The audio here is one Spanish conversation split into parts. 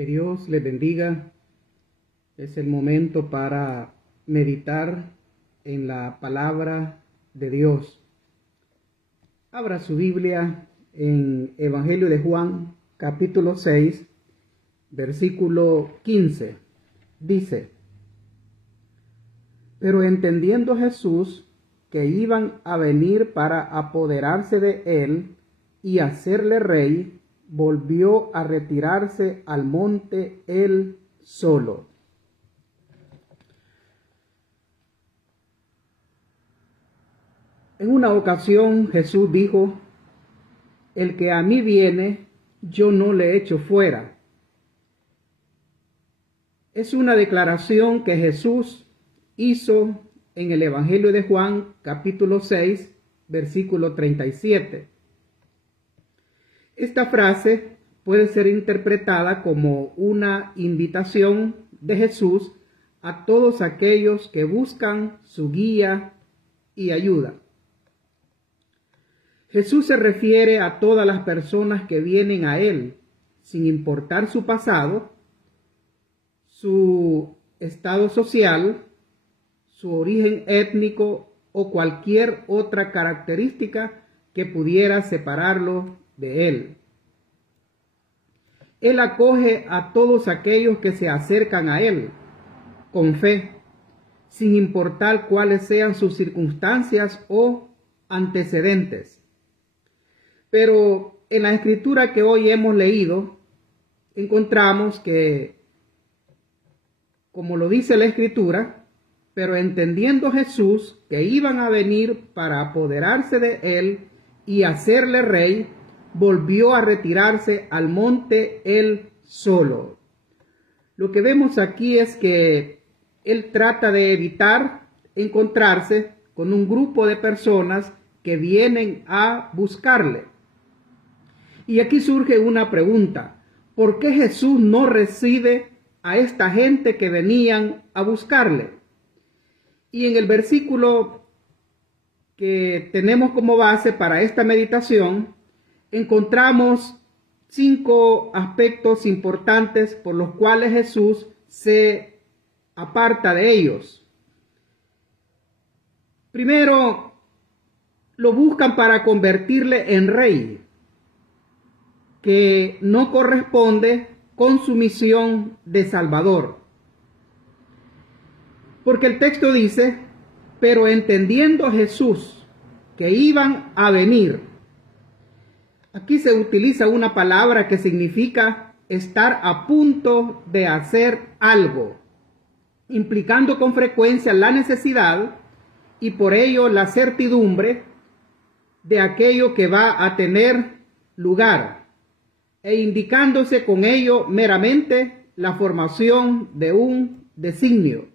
Que Dios les bendiga. Es el momento para meditar en la palabra de Dios. Abra su Biblia en Evangelio de Juan, capítulo 6, versículo 15. Dice: Pero entendiendo Jesús que iban a venir para apoderarse de él y hacerle rey, volvió a retirarse al monte él solo. En una ocasión Jesús dijo: El que a mí viene, yo no le echo fuera. Es una declaración que Jesús hizo en el Evangelio de Juan, capítulo 6, versículo 37. Esta frase puede ser interpretada como una invitación de Jesús a todos aquellos que buscan su guía y ayuda. Jesús se refiere a todas las personas que vienen a Él, sin importar su pasado, su estado social, su origen étnico o cualquier otra característica que pudiera separarlo de Él. Él acoge a todos aquellos que se acercan a Él con fe, sin importar cuáles sean sus circunstancias o antecedentes. Pero en la escritura que hoy hemos leído, encontramos que, como lo dice la escritura, pero entendiendo Jesús que iban a venir para apoderarse de él y hacerle rey, volvió a retirarse al monte él solo. Lo que vemos aquí es que él trata de evitar encontrarse con un grupo de personas que vienen a buscarle. Y aquí surge una pregunta: ¿por qué Jesús no recibe a esta gente que venían a buscarle? Y en el versículo que tenemos como base para esta meditación, encontramos 5 aspectos importantes por los cuales Jesús se aparta de ellos. Primero, lo buscan para convertirle en rey, que no corresponde con su misión de Salvador. Porque el texto dice: pero entendiendo Jesús que iban a venir. Aquí se utiliza una palabra que significa estar a punto de hacer algo, implicando con frecuencia la necesidad y por ello la certidumbre de aquello que va a tener lugar, e indicándose con ello meramente la formación de un designio.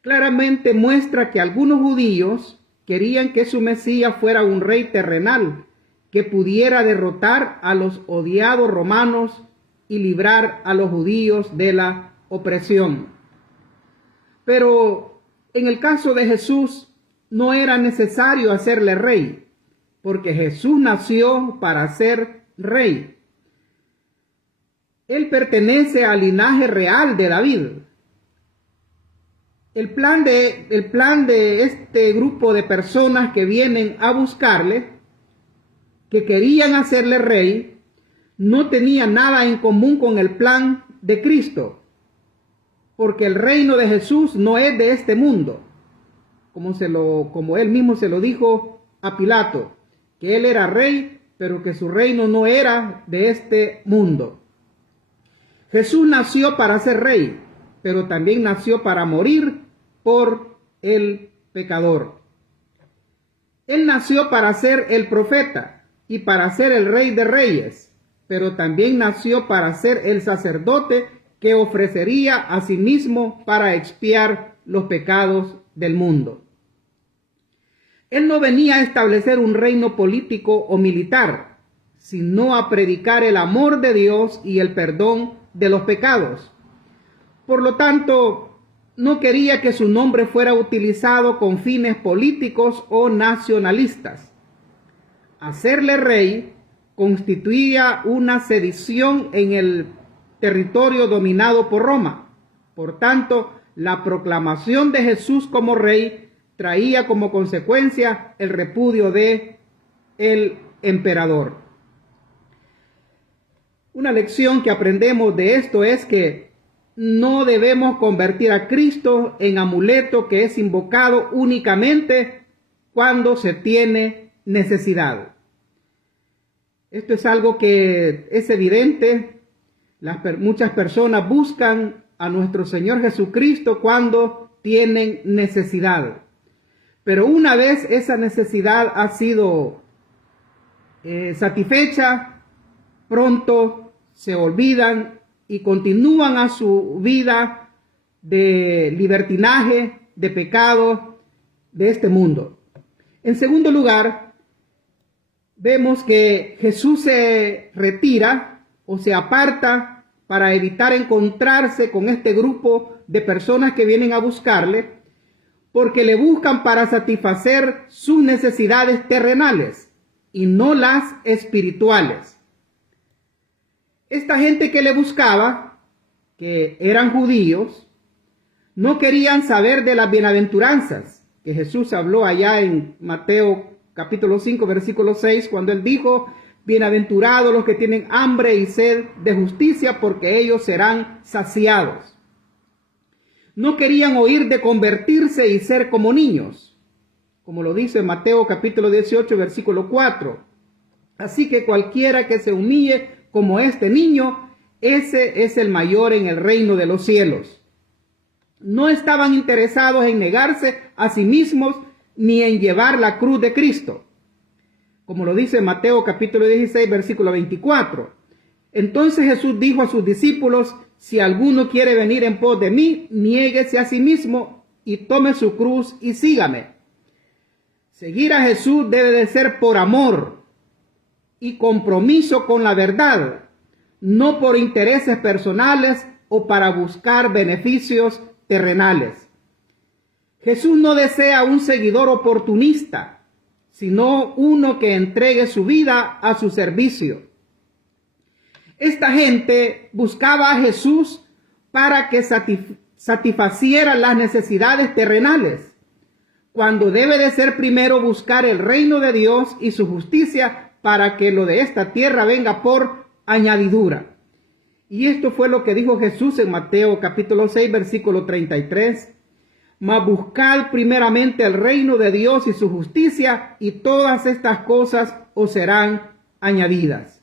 Claramente muestra que algunos judíos querían que su Mesías fuera un rey terrenal, que pudiera derrotar a los odiados romanos y librar a los judíos de la opresión. Pero en el caso de Jesús no era necesario hacerle rey, porque Jesús nació para ser rey. Él pertenece al linaje real de David. El plan de este grupo de personas que vienen a buscarle, que querían hacerle rey, no tenía nada en común con el plan de Cristo, porque el reino de Jesús no es de este mundo, como él mismo se lo dijo a Pilato, que él era rey, pero que su reino no era de este mundo. Jesús nació para ser rey, pero también nació para morir por el pecador. Él nació para ser el profeta y para ser el rey de reyes, pero también nació para ser el sacerdote que ofrecería a sí mismo para expiar los pecados del mundo. Él no venía a establecer un reino político o militar, sino a predicar el amor de Dios y el perdón de los pecados. Por lo tanto, no quería que su nombre fuera utilizado con fines políticos o nacionalistas. Hacerle rey constituía una sedición en el territorio dominado por Roma. Por tanto, la proclamación de Jesús como rey traía como consecuencia el repudio de el emperador. Una lección que aprendemos de esto es que no debemos convertir a Cristo en amuleto que es invocado únicamente cuando se tiene necesidad. Esto es algo que es evidente. Muchas personas buscan a nuestro Señor Jesucristo cuando tienen necesidad. Pero una vez esa necesidad ha sido satisfecha, pronto se olvidan y continúan a su vida de libertinaje, de pecado, de este mundo. En segundo lugar, vemos que Jesús se retira o se aparta para evitar encontrarse con este grupo de personas que vienen a buscarle, porque le buscan para satisfacer sus necesidades terrenales y no las espirituales. Esta gente que le buscaba, que eran judíos, no querían saber de las bienaventuranzas que Jesús habló allá en Mateo capítulo 5, versículo 6, cuando él dijo: bienaventurados los que tienen hambre y sed de justicia, porque ellos serán saciados. No querían oír de convertirse y ser como niños, como lo dice Mateo capítulo 18, versículo 4. Así que cualquiera que se humille como este niño, ese es el mayor en el reino de los cielos. No estaban interesados en negarse a sí mismos ni en llevar la cruz de Cristo, como lo dice Mateo capítulo 16, versículo 24. Entonces Jesús dijo a sus discípulos: si alguno quiere venir en pos de mí, niéguese a sí mismo y tome su cruz y sígame. Seguir a Jesús debe de ser por amor y compromiso con la verdad, no por intereses personales o para buscar beneficios terrenales. Jesús no desea un seguidor oportunista, sino uno que entregue su vida a su servicio. Esta gente buscaba a Jesús para que satisfaciera las necesidades terrenales, cuando debe de ser primero buscar el reino de Dios y su justicia, para que lo de esta tierra venga por añadidura. Y esto fue lo que dijo Jesús en Mateo capítulo 6, versículo 33. Mas buscad primeramente el reino de Dios y su justicia, y todas estas cosas os serán añadidas.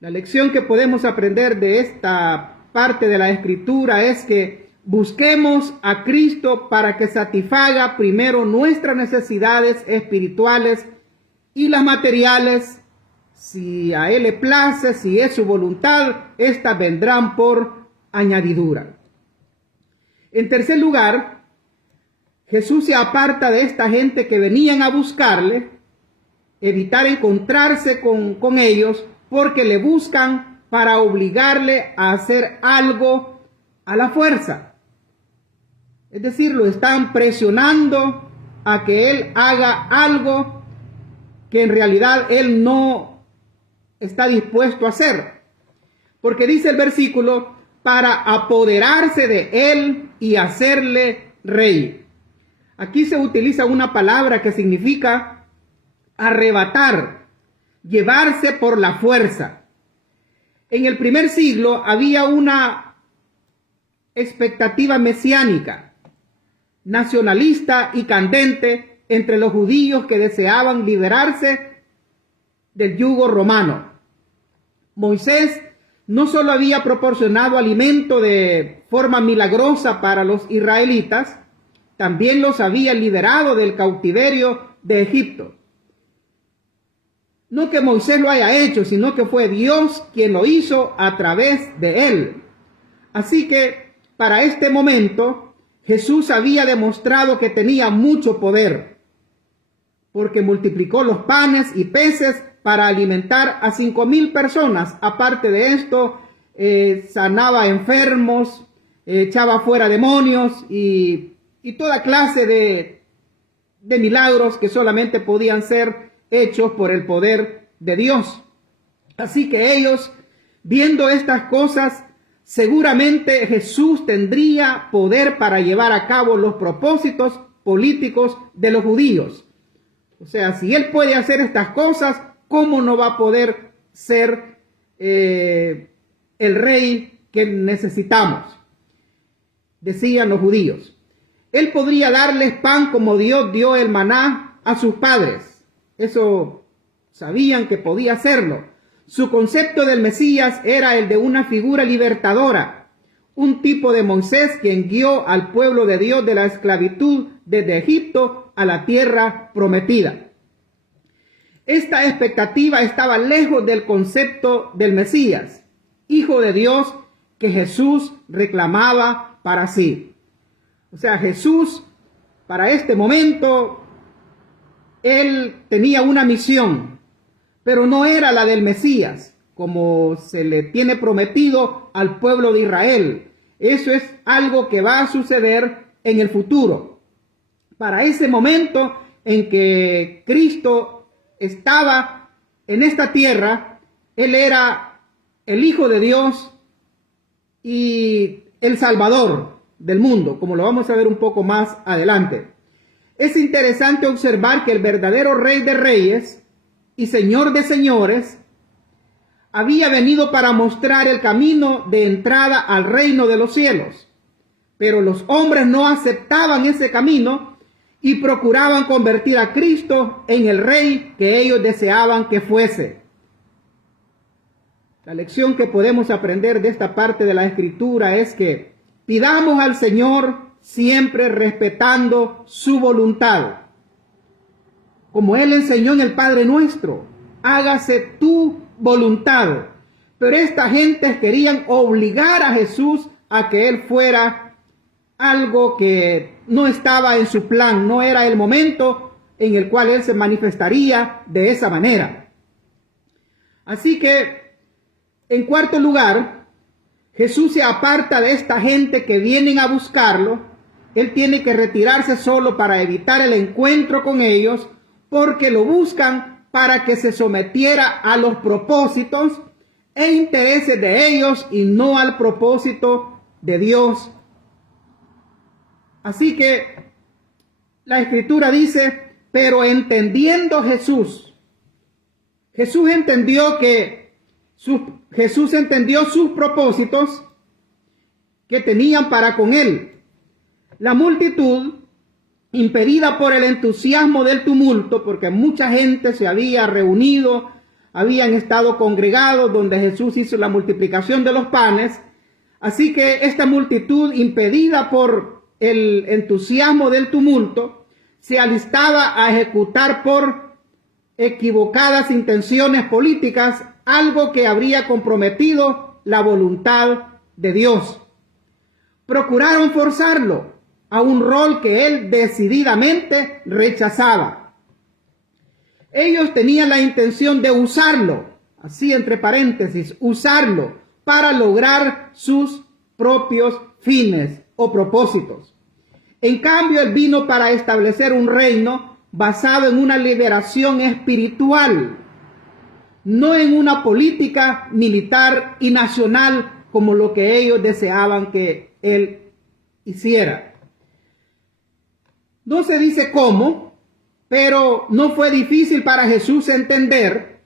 La lección que podemos aprender de esta parte de la Escritura es que busquemos a Cristo para que satisfaga primero nuestras necesidades espirituales y las materiales. Si a Él le place, si es su voluntad, estas vendrán por añadidura. En tercer lugar, Jesús se aparta de esta gente que venían a buscarle, evitar encontrarse con ellos, porque le buscan para obligarle a hacer algo a la fuerza. Es decir, lo están presionando a que él haga algo que en realidad él no está dispuesto a hacer. Porque dice el versículo: para apoderarse de él y hacerle rey. Aquí se utiliza una palabra que significa arrebatar, llevarse por la fuerza. En el primer siglo había una expectativa mesiánica, nacionalista y candente entre los judíos que deseaban liberarse del yugo romano. Moisés no solo había proporcionado alimento de forma milagrosa para los israelitas, también los había liberado del cautiverio de Egipto. No que Moisés lo haya hecho, sino que fue Dios quien lo hizo a través de él. Así que para este momento Jesús había demostrado que tenía mucho poder, porque multiplicó los panes y peces para alimentar a 5,000 personas. Aparte de esto, sanaba enfermos, echaba fuera demonios y toda clase de milagros que solamente podían ser hechos por el poder de Dios. Así que ellos Viendo estas cosas, seguramente Jesús tendría poder para llevar a cabo los propósitos políticos de los judíos. O sea, si él puede hacer estas cosas, ¿cómo no va a poder ser el rey que necesitamos? Decían los judíos. Él podría darles pan como Dios dio el maná a sus padres. Eso sabían que podía hacerlo. Su concepto del Mesías era el de una figura libertadora, un tipo de Moisés quien guió al pueblo de Dios de la esclavitud desde Egipto a la tierra prometida. Esta expectativa estaba lejos del concepto del Mesías, Hijo de Dios, que Jesús reclamaba para sí. O sea, Jesús, para este momento, él tenía una misión, pero no era la del Mesías, como se le tiene prometido al pueblo de Israel. Eso es algo que va a suceder en el futuro. Para ese momento en que Cristo estaba en esta tierra, él era el Hijo de Dios y el Salvador del mundo, como lo vamos a ver un poco más adelante. Es interesante observar que el verdadero Rey de Reyes y Señor de Señores había venido para mostrar el camino de entrada al reino de los cielos, pero los hombres no aceptaban ese camino y procuraban convertir a Cristo en el Rey que ellos deseaban que fuese. La lección que podemos aprender de esta parte de la Escritura es que pidamos al Señor siempre respetando su voluntad. Como Él enseñó en el Padre Nuestro, hágase tu voluntad. Pero esta gente querían obligar a Jesús a que Él fuera algo que no estaba en su plan, no era el momento en el cual Él se manifestaría de esa manera. Así que, en cuarto lugar, Jesús se aparta de esta gente que vienen a buscarlo. Él tiene que retirarse solo para evitar el encuentro con ellos, porque lo buscan para que se sometiera a los propósitos e intereses de ellos y no al propósito de Dios. Así que la Escritura dice, pero entendiendo Jesús entendió sus propósitos que tenían para con él. La multitud, impedida por el entusiasmo del tumulto, porque mucha gente se había reunido, habían estado congregados donde Jesús hizo la multiplicación de los panes. Así que esta multitud, impedida por el entusiasmo del tumulto, se alistaba a ejecutar por equivocadas intenciones políticas algo que habría comprometido la voluntad de Dios. Procuraron forzarlo a un rol que él decididamente rechazaba. Ellos tenían la intención de usarlo, así entre paréntesis, usarlo para lograr sus propios fines o propósitos. En cambio, él vino para establecer un reino basado en una liberación espiritual, no en una política militar y nacional como lo que ellos deseaban que él hiciera. No se dice cómo, pero no fue difícil para Jesús entender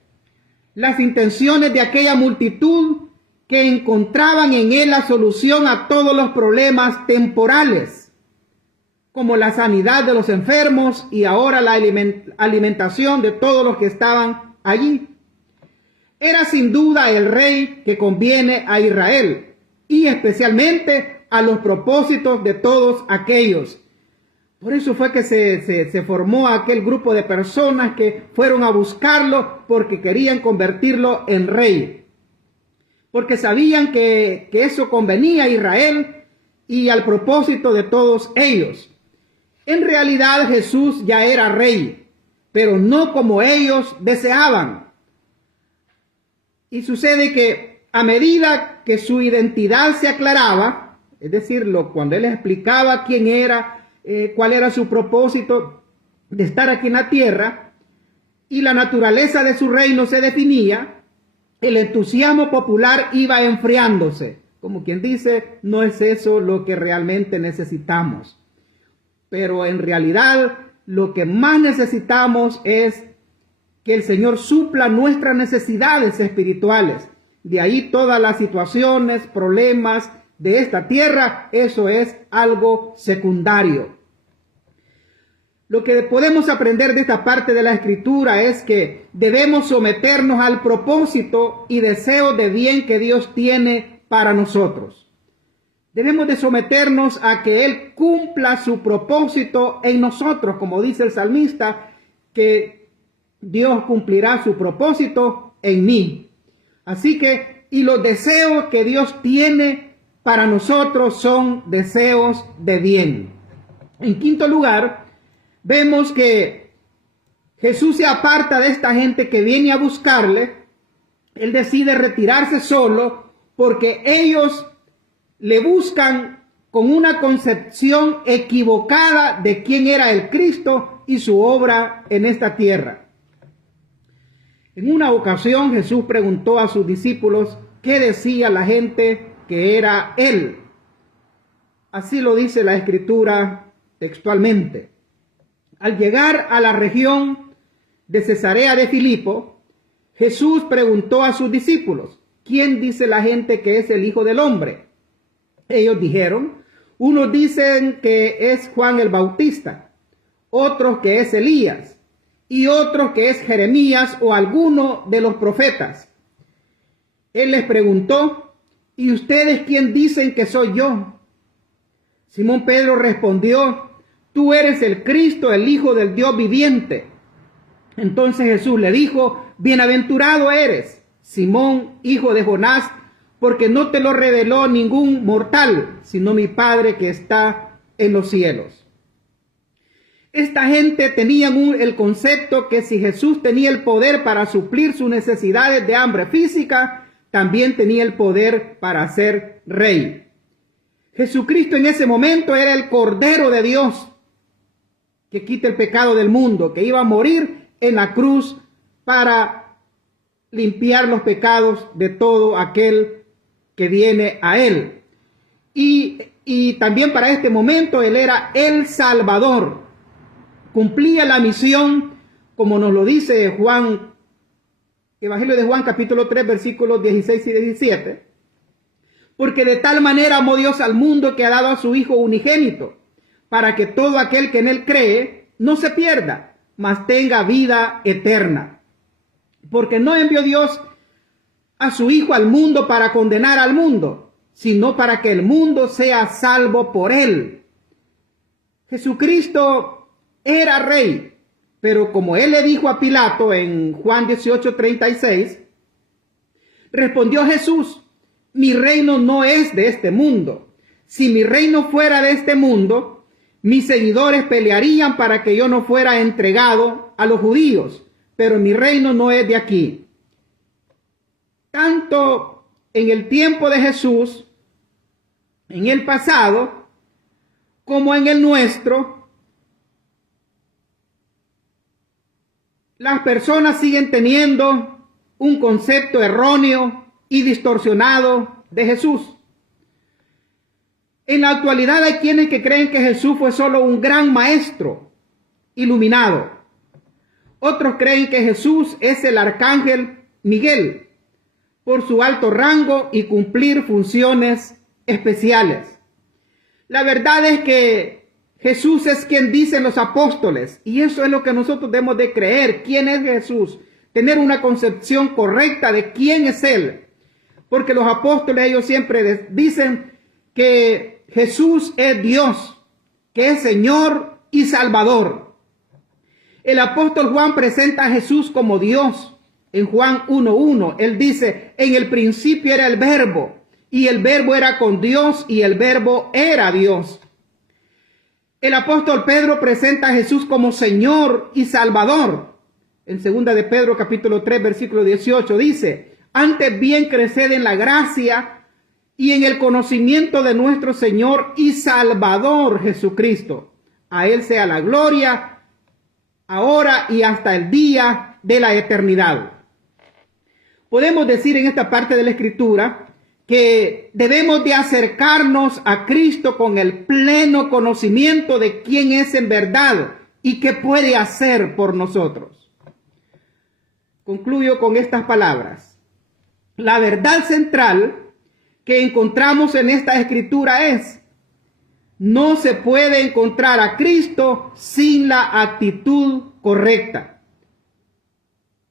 las intenciones de aquella multitud que encontraban en él la solución a todos los problemas temporales, como la sanidad de los enfermos y ahora la alimentación de todos los que estaban allí. Era sin duda el rey que conviene a Israel y especialmente a los propósitos de todos aquellos. Por eso fue que se formó aquel grupo de personas que fueron a buscarlo porque querían convertirlo en rey. Porque sabían que eso convenía a Israel y al propósito de todos ellos. En realidad Jesús ya era rey, pero no como ellos deseaban. Y sucede que a medida que su identidad se aclaraba, es decir, cuando él explicaba quién era, cuál era su propósito de estar aquí en la tierra, y la naturaleza de su reino se definía, el entusiasmo popular iba enfriándose. Como quien dice, no es eso lo que realmente necesitamos. Pero en realidad lo que más necesitamos es que el Señor supla nuestras necesidades espirituales. De ahí todas las situaciones, problemas de esta tierra, eso es algo secundario. Lo que podemos aprender de esta parte de la Escritura es que debemos someternos al propósito y deseo de bien que Dios tiene para nosotros. Debemos de someternos a que Él cumpla su propósito en nosotros, como dice el salmista, que Dios cumplirá su propósito en mí. Así que, y los deseos que Dios tiene para nosotros son deseos de bien. En quinto lugar, vemos que Jesús se aparta de esta gente que viene a buscarle. Él decide retirarse solo porque ellos le buscan con una concepción equivocada de quién era el Cristo y su obra en esta tierra. En una ocasión Jesús preguntó a sus discípulos qué decía la gente que era Él. Así lo dice la Escritura textualmente. Al llegar a la región de Cesarea de Filipo, Jesús preguntó a sus discípulos, ¿quién dice la gente que es el Hijo del Hombre? Ellos dijeron, unos dicen que es Juan el Bautista, otros que es Elías, y otros que es Jeremías o alguno de los profetas. Él les preguntó, ¿y ustedes quién dicen que soy yo? Simón Pedro respondió, tú eres el Cristo, el Hijo del Dios viviente. Entonces Jesús le dijo, bienaventurado eres, Simón, hijo de Jonás, porque no te lo reveló ningún mortal, sino mi Padre que está en los cielos. Esta gente tenía el concepto que si Jesús tenía el poder para suplir sus necesidades de hambre física, también tenía el poder para ser rey. Jesucristo en ese momento era el Cordero de Dios que quita el pecado del mundo, que iba a morir en la cruz para limpiar los pecados de todo aquel que viene a Él. Y también para este momento Él era el Salvador. Cumplía la misión, como nos lo dice Juan, Evangelio de Juan, capítulo 3, versículos 16 y 17. Porque de tal manera amó Dios al mundo que ha dado a su Hijo unigénito, para que todo aquel que en Él cree no se pierda, mas tenga vida eterna. Porque no envió Dios a su Hijo al mundo para condenar al mundo, sino para que el mundo sea salvo por Él. Jesucristo era rey, pero como Él le dijo a Pilato en Juan 18:36, respondió Jesús, mi reino no es de este mundo. Si mi reino fuera de este mundo, mis seguidores pelearían para que yo no fuera entregado a los judíos, pero mi reino no es de aquí. Tanto en el tiempo de Jesús, en el pasado, como en el nuestro, las personas siguen teniendo un concepto erróneo y distorsionado de Jesús. En la actualidad hay quienes que creen que Jesús fue solo un gran maestro iluminado. Otros creen que Jesús es el arcángel Miguel por su alto rango y cumplir funciones especiales. La verdad es que Jesús es quien dicen los apóstoles, y eso es lo que nosotros debemos de creer. ¿Quién es Jesús? Tener una concepción correcta de quién es Él. Porque los apóstoles, ellos siempre dicen que Jesús es Dios, que es Señor y Salvador. El apóstol Juan presenta a Jesús como Dios. En Juan 1:1, él dice, en el principio era el verbo, y el verbo era con Dios, y el verbo era Dios. El apóstol Pedro presenta a Jesús como Señor y Salvador. En 2 de Pedro capítulo 3 versículo 18 dice, antes bien creced en la gracia y en el conocimiento de nuestro Señor y Salvador Jesucristo. A Él sea la gloria, ahora y hasta el día de la eternidad. podemos decir en esta parte de la Escritura que debemos de acercarnos a Cristo con el pleno conocimiento de quién es en verdad y qué puede hacer por nosotros. Concluyo con estas palabras. La verdad central que encontramos en esta Escritura es: no se puede encontrar a Cristo sin la actitud correcta.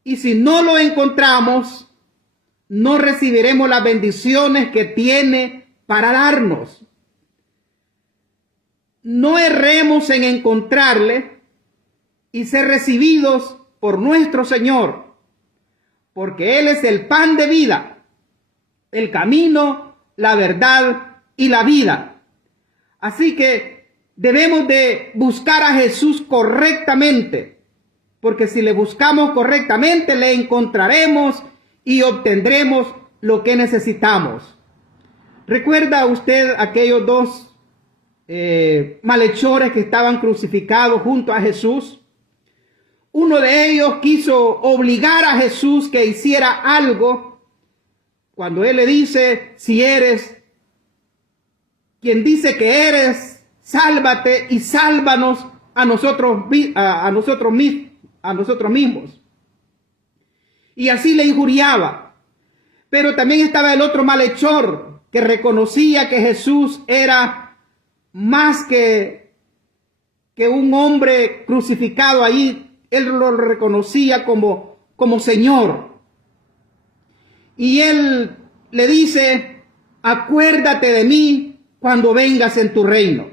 Y si no lo encontramos, no recibiremos las bendiciones que tiene para darnos. No erremos en encontrarle y ser recibidos por nuestro Señor, porque Él es el pan de vida, el camino, la verdad y la vida. Así que debemos de buscar a Jesús correctamente, porque si le buscamos correctamente, le encontraremos y obtendremos lo que necesitamos. ¿Recuerda usted aquellos dos malhechores que estaban crucificados junto a Jesús? Uno de ellos quiso obligar a Jesús que hiciera algo cuando él le dice: si eres quien dice que eres, sálvate y sálvanos a nosotros mismos. Y así le injuriaba. Pero también estaba el otro malhechor que reconocía que Jesús era más que un hombre crucificado ahí. Él lo reconocía como Señor. Y él le dice: acuérdate de mí cuando vengas en tu reino.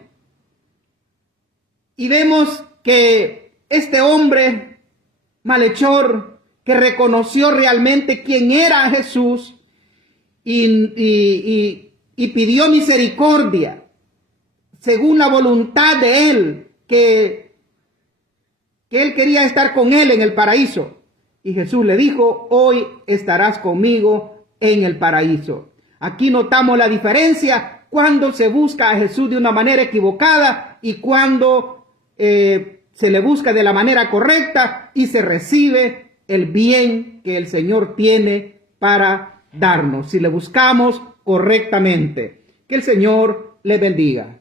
Y vemos que este hombre malhechor, que reconoció realmente quién era Jesús y pidió misericordia según la voluntad de él, que él quería estar con él en el paraíso. Y Jesús le dijo: hoy estarás conmigo en el paraíso. Aquí notamos la diferencia cuando se busca a Jesús de una manera equivocada y cuando se le busca de la manera correcta y se recibe el bien que el Señor tiene para darnos, si le buscamos correctamente. Que el Señor le bendiga.